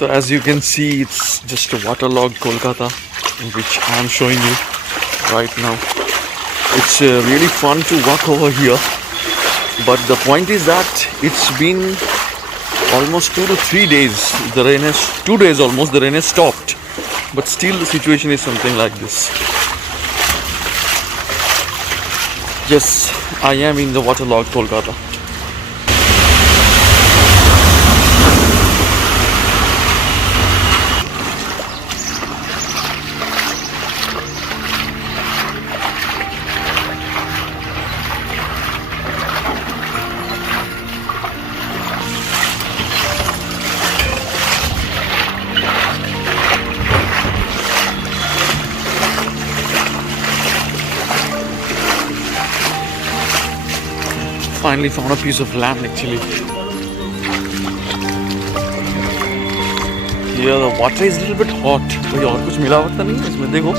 So as you can see, it's just a waterlogged Kolkata, which I am showing you right now. It's really fun to walk over here, but the point is that it's been almost 2 to 3 days. The rain has 2 days almost. The rain has stopped, but still the situation is something like this. Yes, I am in the waterlogged Kolkata. Finally found a piece of land actually. Here the water is a little bit hot. कोई और कुछ मिलावट नहीं है इसमें. देखो,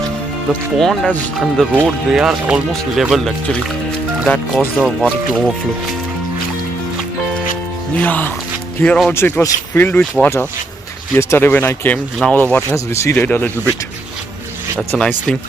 the pond and the road, they are almost level actually. That caused the water to overflow. Yeah, here also it was filled with water yesterday when I came. Now the water has receded a little bit. That's a nice thing.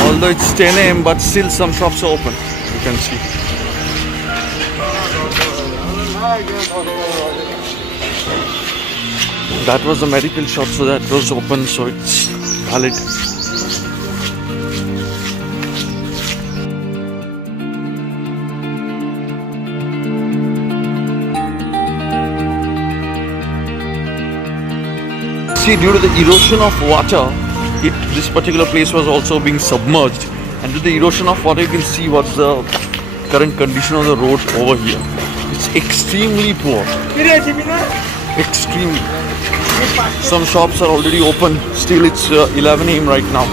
Although it's 10 AM, but still some shops are open, you can see. That was the medical shop, so that was open, so it's valid. See, due to the erosion of water, this particular place was also being submerged, and with the erosion of water you can see what's the current condition of the road over here. It's extremely poor. Extremely. Some shops are already open. Still it's 11 AM right now,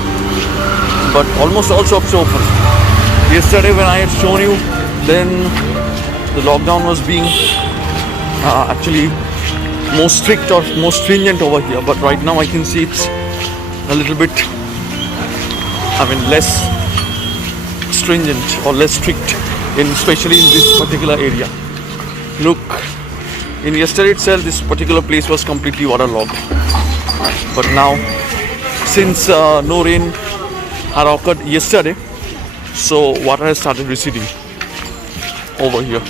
but almost all shops are open. Yesterday when I had shown you, then the lockdown was being actually more strict or more stringent over here, but right now I can see it's a little bit, less stringent or less strict, especially in this particular area. Look, in yesterday itself, this particular place was completely waterlogged. But now, since no rain had occurred yesterday, so water has started receding over here.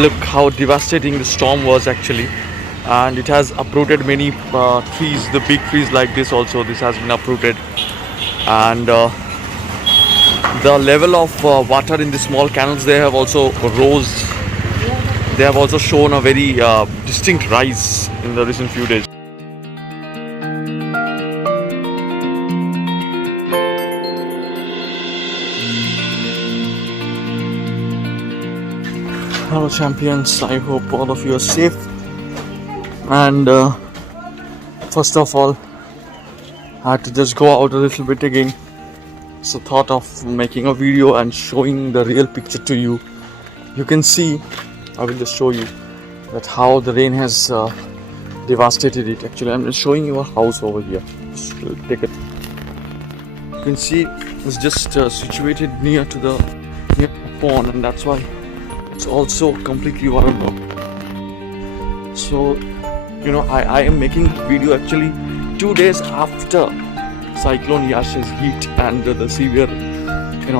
Look how devastating the storm was actually. And it has uprooted many trees, the big trees like this also, this has been uprooted. And the level of water in the small canals, they have also rose. They have also shown a very distinct rise in the recent few days. Hello champions, I hope all of you are safe. And first of all, I had to just go out a little bit again. So thought of making a video and showing the real picture to you. You can see, I will just show you that how the rain has devastated it. Actually, I'm just showing you a house over here. Just take it. You can see it's just situated near the pond, and that's why it's also completely waterlogged. So I am making video actually 2 days after Cyclone YAAS's heat and the severe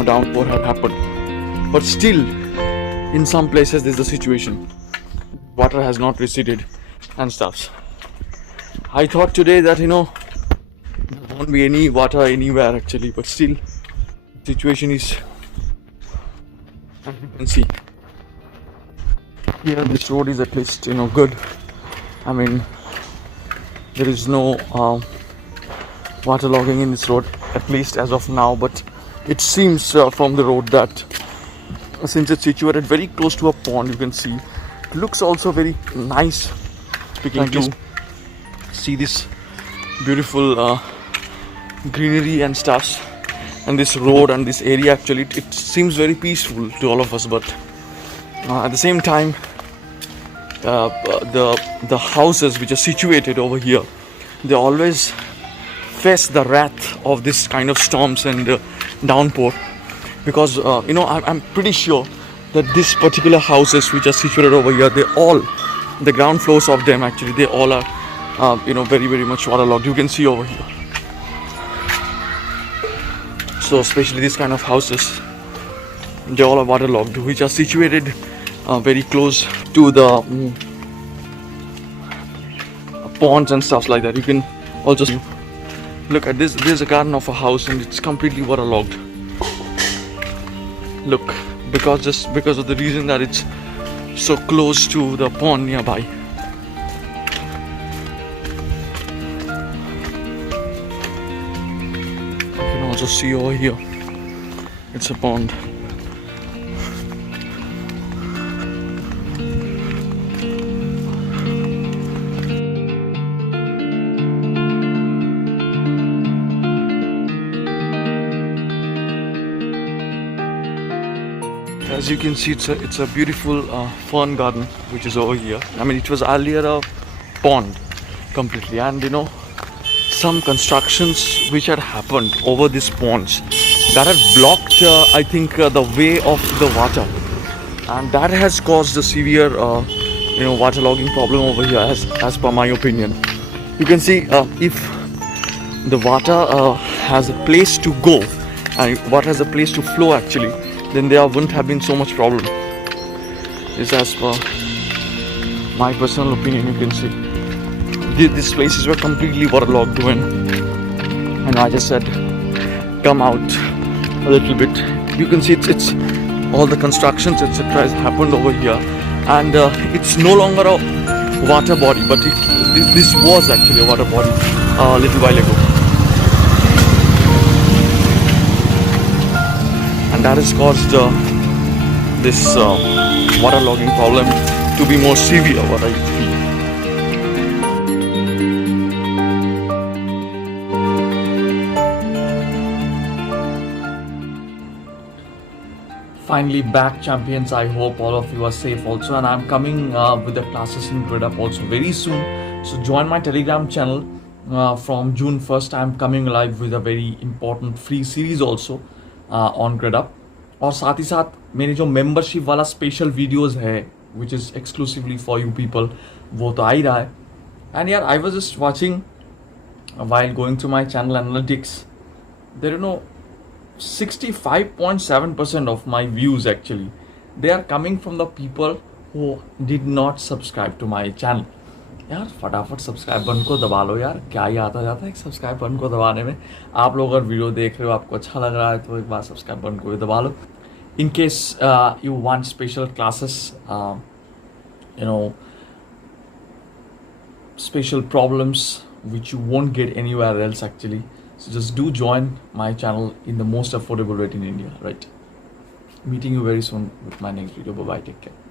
downpour had happened. But still, in some places there's a situation. Water has not receded and stuff. I thought today that there won't be any water anywhere actually, but still situation is, as you can see. Here this road is at least good. There is no waterlogging in this road, at least as of now, but it seems from the road that since it's situated very close to a pond, you can see it looks also very nice. Speaking to see this beautiful greenery and stuff, and this road and this area, actually it seems very peaceful to all of us, but at the same time the houses which are situated over here, they always face the wrath of this kind of storms and downpour, because I'm pretty sure that this particular houses which are situated over here, they all, the ground floors of them actually, they all are very very much waterlogged. You can see over here. So especially these kind of houses, they all are waterlogged, which are situated very close to the ponds and stuff like that. You can also see, look at this. There's a garden of a house and it's completely waterlogged. Look, just because of the reason that it's so close to the pond nearby. You can also see over here, it's a pond. As you can see, it's a beautiful fern garden which is over here. I mean, it was earlier a pond completely, and some constructions which had happened over these ponds that had blocked I think the way of the water, and that has caused a severe waterlogging problem over here, as per my opinion. You can see if the water has a place to go and water has a place to flow actually, then there wouldn't have been so much problem. This, as per my personal opinion, you can see these places were completely waterlogged when I just said come out a little bit. You can see it's all the constructions etc. has happened over here, and it's no longer a water body, but this was actually a water body a little while ago. And that has caused this waterlogging problem to be more severe, what I feel. Finally back, champions. I hope all of you are safe also, and I'm coming with the classes in GridUp also very soon. So join my Telegram channel. From June 1st I'm coming live with a very important free series also on Gradeup, और साथ ही साथ मेरे जो membership वाला special videos है which is exclusively for you people, वो तो आ ही रहा है. एंड यार I was just watching while going to my channel analytics, there 65.7% of my views actually, they are coming from the people who did not subscribe to my channel. यार फटाफट subscribe button को दबा लो यार, क्या ही आता जाता है एक सब्सक्राइब बटन को दबाने में. आप लोग अगर वीडियो देख रहे हो, आपको अच्छा लग रहा है, तो एक बार सब्सक्राइब बटन को भी दबा लो. In case you want special classes, special problems which you won't get anywhere else actually, so just do join my channel in the most affordable rate in India, right? Meeting you very soon with my next video. Bye bye, take care.